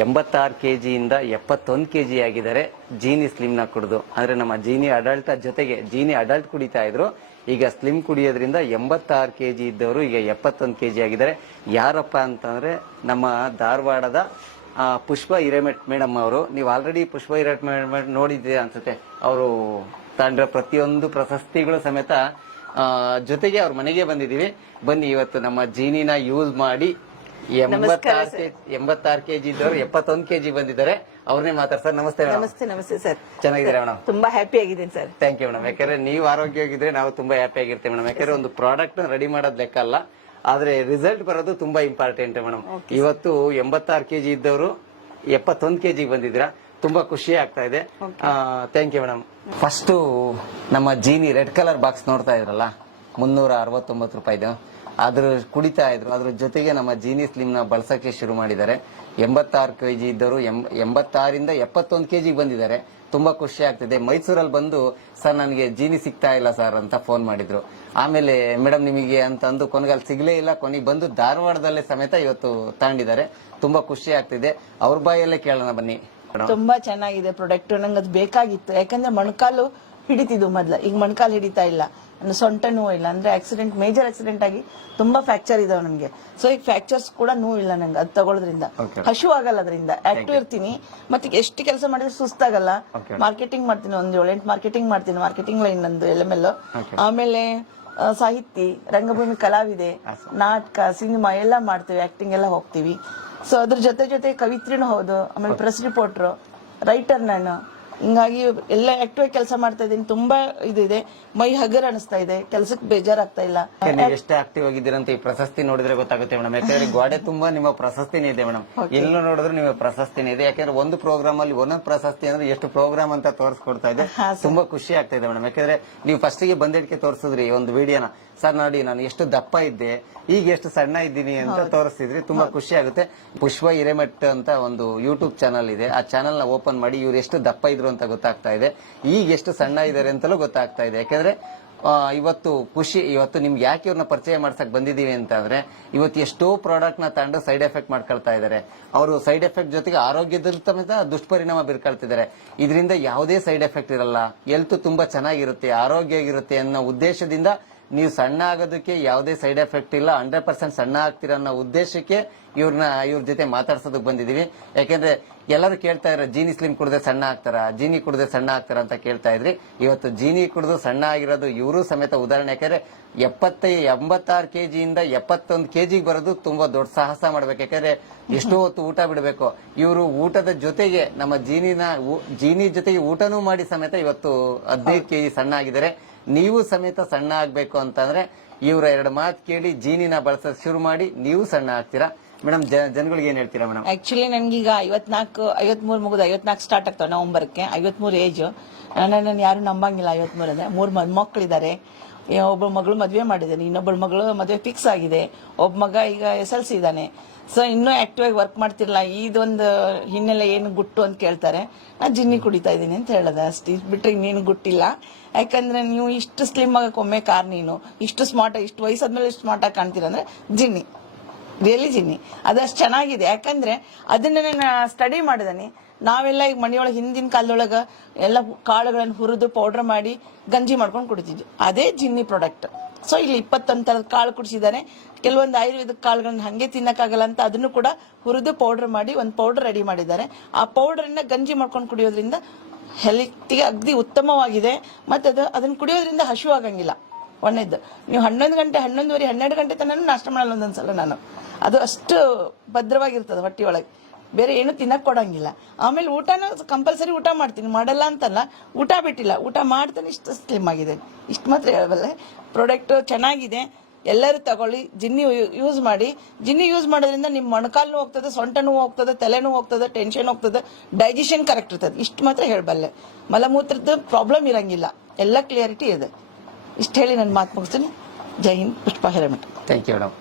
86 ಕೆಜಿಯಿಂದ 71 KG ಆಗಿದ್ದಾರೆ ಜೀನಿ ಸ್ಲಿಮ್ನ ಕುಡಿದು. ಅಂದ್ರೆ ನಮ್ಮ ಜೀನಿ ಅಡಲ್ಟ್ ಜೊತೆಗೆ ಜೀನಿ ಅಡಲ್ಟ್ ಕುಡಿತಾ ಇದ್ರು, ಈಗ ಸ್ಲಿಮ್ ಕುಡಿಯೋದ್ರಿಂದ 86 ಕೆಜಿ ಇದ್ದವರು ಈಗ 71 ಕೆಜಿ ಆಗಿದ್ದಾರೆ. ಯಾರಪ್ಪ ಅಂತಂದ್ರೆ ನಮ್ಮ ಧಾರವಾಡದ ಪುಷ್ಪ ಹಿರೇಮಠ್ ಮೇಡಮ್ ಅವರು. ನೀವು ಆಲ್ರೆಡಿ ಪುಷ್ಪ ಹಿರೇಮಠ್ ನೋಡಿದ್ದೀರಾ ಅನ್ಸುತ್ತೆ. ಅವರು ತಂಡ್ರ ಪ್ರತಿಯೊಂದು ಪ್ರಶಸ್ತಿಗಳು ಸಮೇತ ಜೊತೆಗೆ ಅವ್ರ ಮನೆಗೆ ಬಂದಿದ್ದೀವಿ. ಬನ್ನಿ ಇವತ್ತು ನಮ್ಮ ಜೀನಿನ ಯೂಸ್ ಮಾಡಿ 86 ಕೆಜಿ ಇದ್ದವರು 71 ಕೆಜಿ ಬಂದಿದ್ದಾರೆ. ಅವ್ರನ್ನೇ ಮಾತಾಡ್ತಾರೆ. ನಮಸ್ತೆ. ನಮಸ್ತೆ ಸರ್. ಚೆನ್ನಾಗಿದ್ದೀರಾ ಮೇಡಮ್? ತುಂಬಾ ಹ್ಯಾಪಿ ಆಗಿದ್ದೀನಿ ಸರ್. Thank you madam. ಯಾಕಂದ್ರೆ ನೀವು ಆರೋಗ್ಯವಾಗಿದ್ರೆ ನಾವು ತುಂಬಾ ಹ್ಯಾಪಿ ಆಗಿರ್ತೀವಿ ಮೇಡಮ್. ಯಾಕಂದ್ರೆ ಒಂದು ಪ್ರಾಡಕ್ಟ್ ರೆಡಿ ಮಾಡೋದ್ ಲೆಕ್ಕ ಅಲ್ಲ, ಆದ್ರೆ ರಿಸಲ್ಟ್ ಬರೋದು ತುಂಬಾ ಇಂಪಾರ್ಟೆಂಟ್ ಮೇಡಮ್. ಇವತ್ತು 86 ಕೆಜಿ ಇದ್ದವರು 71 ಕೆಜಿ ಬಂದಿದ್ದೀರಾ, ತುಂಬಾ ಖುಷಿ ಆಗ್ತಾ ಇದೆ. Thank you madam. ಫಸ್ಟ್ ನಮ್ಮ ಜೀನಿ ರೆಡ್ ಕಲರ್ ಬಾಕ್ಸ್ ನೋಡ್ತಾ ಇದ್ರಲ್ಲ, 369 ರೂಪಾಯಿದು, ಅದ್ರ ಕುಡಿತಾ ಇದ್ರು. ಅದ್ರ ಜೊತೆಗೆ ನಮ್ಮ ಜೀನಿ ಸ್ಲಿಮ್ ನ ಬಳಸಕ್ಕೆ ಶುರು ಮಾಡಿದ್ದಾರೆ. 86 ಕೆಜಿ ಇದ್ದವರು 86ರಿಂದ 71 ಕೆಜಿ ಬಂದಿದ್ದಾರೆ. ತುಂಬಾ ಖುಷಿ ಆಗ್ತಿದೆ. ಮೈಸೂರಲ್ಲಿ ಬಂದು ಸರ್ ನನಗೆ ಜೀನಿ ಸಿಗ್ತಾ ಇಲ್ಲ ಸರ್ ಅಂತ ಫೋನ್ ಮಾಡಿದ್ರು. ಆಮೇಲೆ ಮೇಡಮ್ ನಿಮಗೆ ಅಂತ ಅಂದು ಕೊನೆಗಾಲ ಸಿಗ್ಲೇ ಇಲ್ಲ. ಕೊನೆಗೆ ಬಂದು ಧಾರವಾಡದಲ್ಲೇ ಸಮೇತ ಇವತ್ತು ತಗೊಂಡಿದ್ದಾರೆ. ತುಂಬಾ ಖುಷಿ ಆಗ್ತಿದೆ. ಅವ್ರ ಬಾಯಲ್ಲೇ ಕೇಳೋಣ ಬನ್ನಿ. ತುಂಬಾ ಚೆನ್ನಾಗಿದೆ ಪ್ರಾಡಕ್ಟ್. ನಂಗೆ ಅದು ಬೇಕಾಗಿತ್ತು. ಯಾಕಂದ್ರೆ ಮೊಣಕಾಲು ಹಿಡಿತಿದ್ದು ಮೊದ್ಲು, ಈಗ ಮೊಣಕಾಲು ಹಿಡಿತಾ ಇಲ್ಲ. ಸೊಂಟ ನೋವು ಇಲ್ಲ. ಅಂದ್ರೆ ಆಕ್ಸಿಡೆಂಟ್, ಮೇಜರ್ ಆಕ್ಸಿಡೆಂಟ್ ಆಗಿ ತುಂಬಾ ಫ್ರಾಕ್ಚರ್ ಇದಾವೆ ನನ್ಗೆ. ಸೊ ಈಗ ಫ್ರಾಕ್ಚರ್ಸ್ ಕೂಡ ನೋವು ಇಲ್ಲ ನಂಗೆ ಅದು ತಗೊಳ್ಳೋದ್ರಿಂದ. ಹಶು ಆಗಲ್ಲ ಅದರಿಂದ, ಆಕ್ಟಿವ್ ಇರ್ತೀನಿ. ಮತ್ತೆ ಎಷ್ಟು ಕೆಲಸ ಮಾಡಿದ್ರೆ ಸುಸ್ತಾಗಲ್ಲ. ಮಾರ್ಕೆಟಿಂಗ್ ಮಾಡ್ತೀನಿ, ಒಂದು 7-8 ಮಾರ್ಕೆಟಿಂಗ್ ಮಾಡ್ತೀನಿ. ಮಾರ್ಕೆಟಿಂಗ್ ಲೈನ್ ನಂದು LML. ಆಮೇಲೆ ಸಾಹಿತಿ, ರಂಗಭೂಮಿ ಕಲಾವಿದೆ, ನಾಟಕ, ಸಿನಿಮಾ ಎಲ್ಲ ಮಾಡ್ತೀವಿ, ಆಕ್ಟಿಂಗ್ ಎಲ್ಲ ಹೋಗ್ತೀವಿ. ಸೊ ಅದ್ರ ಜೊತೆ ಕವಿತ್ರಿನೂ ಹೌದು. ಆಮೇಲೆ ಪ್ರೆಸ್ ರಿಪೋರ್ಟರ್, ರೈಟರ್ ನಾನು. ಹಿಂಗಾಗಿ ಎಲ್ಲ ಆಕ್ಟಿವ್ ಕೆಲಸ ಮಾಡ್ತಾ ಇದ್ದೀನಿ. ತುಂಬಾ ಇದೆ, ಮೈ ಹಗರ್ ಅನಿಸ್ತಾ ಇದೆ, ಕೆಲಸಕ್ಕೆ ಬೇಜಾರಾಗ್ತಾ ಇಲ್ಲ. ಎಷ್ಟು ಆಕ್ಟಿವ್ ಆಗಿದ್ದೀರಂತ ಈ ಪ್ರಶಸ್ತಿ ನೋಡಿದ್ರೆ ಗೊತ್ತಾಗುತ್ತೆ ಮೇಡಮ್. ಯಾಕಂದ್ರೆ ಗೋಡೆ ತುಂಬಾ ನಿಮ್ಮ ಪ್ರಶಸ್ತಿನೇ ಇದೆ ಮೇಡಮ್. ಎಲ್ಲೂ ನೋಡಿದ್ರು ನಿಮ್ಮ ಪ್ರಶಸ್ತಿನೇ ಇದೆ. ಯಾಕಂದ್ರೆ ಒಂದು ಪ್ರೋಗ್ರಾಮ್ ಅಲ್ಲಿ ಒಂದೊಂದು ಪ್ರಶಸ್ತಿ ಅಂದ್ರೆ ಎಷ್ಟು ಪ್ರೋಗ್ರಾಮ್ ಅಂತ ತೋರಿಸ್ಕೊಡ್ತಾ ಇದೆ. ತುಂಬಾ ಖುಷಿ ಆಗ್ತಾ ಇದೆ ಮೇಡಮ್. ಯಾಕಂದ್ರೆ ನೀವು ಫಸ್ಟ್ ಗೆ ಬಂದಿದ್ದಕ್ಕೆ ತೋರಿಸಿದ್ರಿ ಒಂದು ವಿಡಿಯೋನ, ಸರ್ ನೋಡಿ ನಾನು ಎಷ್ಟು ದಪ್ಪ ಇದ್ದೆ, ಈಗ ಎಷ್ಟು ಸಣ್ಣ ಇದ್ದೀನಿ ಅಂತ ತೋರಿಸ್ತಿದ್ರಿ. ತುಂಬಾ ಖುಷಿ ಆಗುತ್ತೆ. ಪುಷ್ಪ ಹಿರೇಮಠ್ ಅಂತ ಒಂದು ಯೂಟ್ಯೂಬ್ ಚಾನಲ್ ಇದೆ. ಆ ಚಾನಲ್ ನ ಓಪನ್ ಮಾಡಿ ಇವ್ರು ಎಷ್ಟು ದಪ್ಪ ಇದ್ರು ಅಂತ ಗೊತ್ತಾಗ್ತಾ ಇದೆ, ಈಗ ಎಷ್ಟು ಸಣ್ಣ ಇದಾರೆ ಅಂತಲೂ ಗೊತ್ತಾಗ್ತಾ ಇದೆ. ಯಾಕಂದ್ರೆ ಇವತ್ತು ಖುಷಿ. ಇವತ್ತು ನಿಮ್ಗೆ ಯಾಕೆ ಇವ್ರನ್ನ ಪರಿಚಯ ಮಾಡ್ಸಕ್ ಬಂದಿದೀವಿ ಅಂತ ಅಂದ್ರೆ, ಇವತ್ತು ಎಷ್ಟೋ ಪ್ರಾಡಕ್ಟ್ ನ ತಗೊಂಡು ಸೈಡ್ ಎಫೆಕ್ಟ್ ಮಾಡ್ಕೊಳ್ತಾ ಇದಾರೆ. ಅವರು ಸೈಡ್ ಎಫೆಕ್ಟ್ ಜೊತೆಗೆ ಆರೋಗ್ಯದಲ್ಲಿ ಸಮೇತ ದುಷ್ಪರಿಣಾಮ ಬೀರ್ಕೊಳ್ತಿದ್ದಾರೆ. ಇದರಿಂದ ಯಾವುದೇ ಸೈಡ್ ಎಫೆಕ್ಟ್ ಇರಲ್ಲ, ಹೆಲ್ತ್ ತುಂಬಾ ಚೆನ್ನಾಗಿರುತ್ತೆ, ಆರೋಗ್ಯ ಆಗಿರುತ್ತೆ ಅನ್ನೋ ಉದ್ದೇಶದಿಂದ ನೀವು ಸಣ್ಣ ಆಗೋದಕ್ಕೆ ಯಾವುದೇ ಸೈಡ್ ಎಫೆಕ್ಟ್ ಇಲ್ಲ, 100% ಸಣ್ಣ ಆಗ್ತೀರ ಅನ್ನೋ ಉದ್ದೇಶಕ್ಕೆ ಇವ್ರ ಜೊತೆ ಮಾತಾಡ್ಸೋದಕ್ಕೆ ಬಂದಿದೀವಿ. ಯಾಕೆಂದ್ರೆ ಎಲ್ಲರೂ ಕೇಳ್ತಾ ಇದ್ದಾರೆ ಜೀನಿ ಸ್ಲಿಮ್ ಕುಡಿದ್ರೆ ಸಣ್ಣ ಆಗ್ತಾರ, ಜೀನಿ ಕುಡಿದ್ರೆ ಸಣ್ಣ ಆಗ್ತಾರ ಅಂತ ಕೇಳ್ತಾ ಇದ್ರಿ. ಇವತ್ತು ಜೀನಿ ಕುಡಿದು ಸಣ್ಣ ಆಗಿರೋದು ಇವರು ಸಮೇತ ಉದಾಹರಣೆ. ಯಾಕಂದ್ರೆ 86 ಕೆಜಿಯಿಂದ 71 ಕೆಜಿಗೆ ಬರೋದು ತುಂಬಾ ದೊಡ್ಡ ಸಾಹಸ ಮಾಡ್ಬೇಕು. ಯಾಕಂದ್ರೆ ಎಷ್ಟೋ ಹೊತ್ತು ಊಟ ಬಿಡಬೇಕು. ಇವರು ಊಟದ ಜೊತೆಗೆ ನಮ್ಮ ಜೀನಿ ಜೊತೆಗೆ ಊಟನೂ ಮಾಡಿ ಸಮೇತ ಇವತ್ತು 15 ಕೆಜಿ ಸಣ್ಣ ಆಗಿದ್ದಾರೆ. ನೀವು ಸಮೇತ ಸಣ್ಣ ಆಗ್ಬೇಕು ಅಂತಂದ್ರೆ ಇವರ 2 ಮಾತು ಕೇಳಿ ಜೀನಿನ ಬಳಸಕ್ ಶುರು ಮಾಡಿ, ನೀವು ಸಣ್ಣ ಆಗ್ತೀರಾ. ಮೇಡಮ್ ಜನಗಳಿಗೆ ಏನ್ ಹೇಳ್ತೀರಾ ಮೇಡಮ್? ಆಕ್ಚುಲಿ ನನ್ಗೀಗ 53 ಮುಗಿದು 54 ಸ್ಟಾರ್ಟ್ ಆಗ್ತಾವ ನವೆಂಬರ್ಗೆ. 53 ಏಜ್. ನನ್ನ ಯಾರು ನಂಬಂಗಿಲ್ಲ. 53 ಅಂದ್ರೆ 3 ಮೊಮ್ಮಕ್ಕಳಿದ್ದಾರೆ. ಒಬ್ಬ ಮಗಳು ಮದ್ವೆ ಮಾಡಿದ್ದೇನೆ, ಇನ್ನೊಬ್ಬಳ ಮಗಳು ಮದ್ವೆ ಫಿಕ್ಸ್ ಆಗಿದೆ, ಒಬ್ಬ ಮಗ ಈಗ SLC ಇದ್ದಾನೆ. ಸೊ ಇನ್ನೂ ಆಕ್ಟಿವ್ ಆಗಿ ವರ್ಕ್ ಮಾಡ್ತಿರಲ್ಲ. ಇದೊಂದು ಹಿನ್ನೆಲೆ ಏನು ಗುಟ್ಟು ಅಂತ ಕೇಳ್ತಾರೆ. ನಾನು ಜಿನ್ನಿ ಕುಡಿತಾ ಇದ್ದೀನಿ ಅಂತ ಹೇಳದ ಅಷ್ಟು. ಬಿಟ್ರೆ ಇನ್ನೇನು ಗುಟ್ಟಿಲ್ಲ. ಯಾಕಂದ್ರೆ ನೀವು ಇಷ್ಟು ಸ್ಲಿಮ್ ಆಗಕ್ಕೆ ಒಮ್ಮೆ ನೀನು ಇಷ್ಟು ಸ್ಮಾರ್ಟ್, ಇಷ್ಟು ವಯಸ್ಸಾದ್ಮೇಲೆ ಇಷ್ಟು ಸ್ಮಾರ್ಟ್ ಆಗಿ ಕಾಣ್ತೀರ ಅಂದ್ರೆ ಜಿನ್ನಿ, ರಿಯಲಿ ಜಿನ್ನಿ ಅದಷ್ಟು ಚೆನ್ನಾಗಿದೆ. ಯಾಕಂದ್ರೆ ಅದನ್ನ ನಾನು ಸ್ಟಡಿ ಮಾಡಿದಾನೆ. ನಾವೆಲ್ಲ ಈಗ ಮನೆಯೊಳಗೆ ಹಿಂದಿನ ಕಾಲದೊಳಗ ಎಲ್ಲ ಕಾಳುಗಳನ್ನು ಹುರಿದು ಪೌಡರ್ ಮಾಡಿ ಗಂಜಿ ಮಾಡ್ಕೊಂಡು ಕುಡಿತಿದ್ವಿ. ಅದೇ ಜಿನ್ನಿ ಪ್ರಾಡಕ್ಟ್. ಸೊ ಇಲ್ಲಿ 21 ತರದ ಕಾಳು ಕುಡಿಸಿದ್ದಾರೆ. ಕೆಲವೊಂದು ಆಯುರ್ವೇದಿಕ್ ಕಾಳುಗಳನ್ನ ಹಂಗೆ ತಿನ್ನಕ್ಕಾಗಲ್ಲ ಅಂತ ಅದನ್ನು ಕೂಡ ಹುರಿದು ಪೌಡರ್ ಮಾಡಿ ಒಂದು ಪೌಡರ್ ರೆಡಿ ಮಾಡಿದ್ದಾರೆ. ಆ ಪೌಡರ್ನ ಗಂಜಿ ಮಾಡ್ಕೊಂಡು ಕುಡಿಯೋದ್ರಿಂದ ಹೆಲ್ತ್ಗೆ ಅಗ್ದಿ ಉತ್ತಮವಾಗಿದೆ. ಮತ್ತೆ ಅದನ್ನ ಕುಡಿಯೋದ್ರಿಂದ ಹಶು ಆಗಂಗಿಲ್ಲ. ಒಂದೇದ್ದು ನೀವು 11 ಗಂಟೆ 11:30 12 ಗಂಟೆ ತನಕ ನಾಷ್ಟ ಮಾಡಲ್ಲ ಒಂದೊಂದ್ಸಲ ನಾನು. ಅದು ಅಷ್ಟು ಭದ್ರವಾಗಿರ್ತದೆ ಹೊಟ್ಟೆಯೊಳಗೆ, ಬೇರೆ ಏನು ತಿನ್ನಕ್ ಕೊಡಂಗಿಲ್ಲ. ಆಮೇಲೆ ಊಟನೂ ಕಂಪಲ್ಸರಿ ಊಟ ಮಾಡ್ತೀನಿ, ಮಾಡಲ್ಲ ಅಂತಲ್ಲ, ಊಟ ಬಿಟ್ಟಿಲ್ಲ, ಊಟ ಮಾಡ್ತಾನೆ. ಇಷ್ಟು ಸ್ಲಿಮ್ ಆಗಿದೆ, ಇಷ್ಟು ಮಾತ್ರ ಹೇಳಬಲ್ಲೆ. ಪ್ರಾಡಕ್ಟ್ ಚೆನ್ನಾಗಿದೆ, ಎಲ್ಲರೂ ತಗೊಳ್ಳಿ. ಜಿನ್ನಿ ಯೂಸ್ ಮಾಡಿ. ಜಿನ್ನಿ ಯೂಸ್ ಮಾಡೋದ್ರಿಂದ ನಿಮ್ಮ ಮೊಣಕಾಲು ಹೋಗ್ತದೆ, ಸೊಂಟ ನೋವು ಹೋಗ್ತದೆ, ತಲೆನೋವು ಹೋಗ್ತದೆ, ಟೆನ್ಷನ್ ಹೋಗ್ತದೆ, ಡೈಜೆಷನ್ ಕರೆಕ್ಟ್ ಇರ್ತದೆ. ಇಷ್ಟು ಮಾತ್ರ ಹೇಳಬಲ್ಲೆ. ಮಲಮೂತ್ರದ ಪ್ರಾಬ್ಲಮ್ ಇರಂಗಿಲ್ಲ, ಎಲ್ಲ ಕ್ಲಿಯರಿಟಿ ಇದೆ. ಇಷ್ಟು ಹೇಳಿ ನನ್ನ ಮಾತು ಮುಗಿಸ್ತೀನಿ. Jai Hind. Pushpa Hiremath. Thank you madam.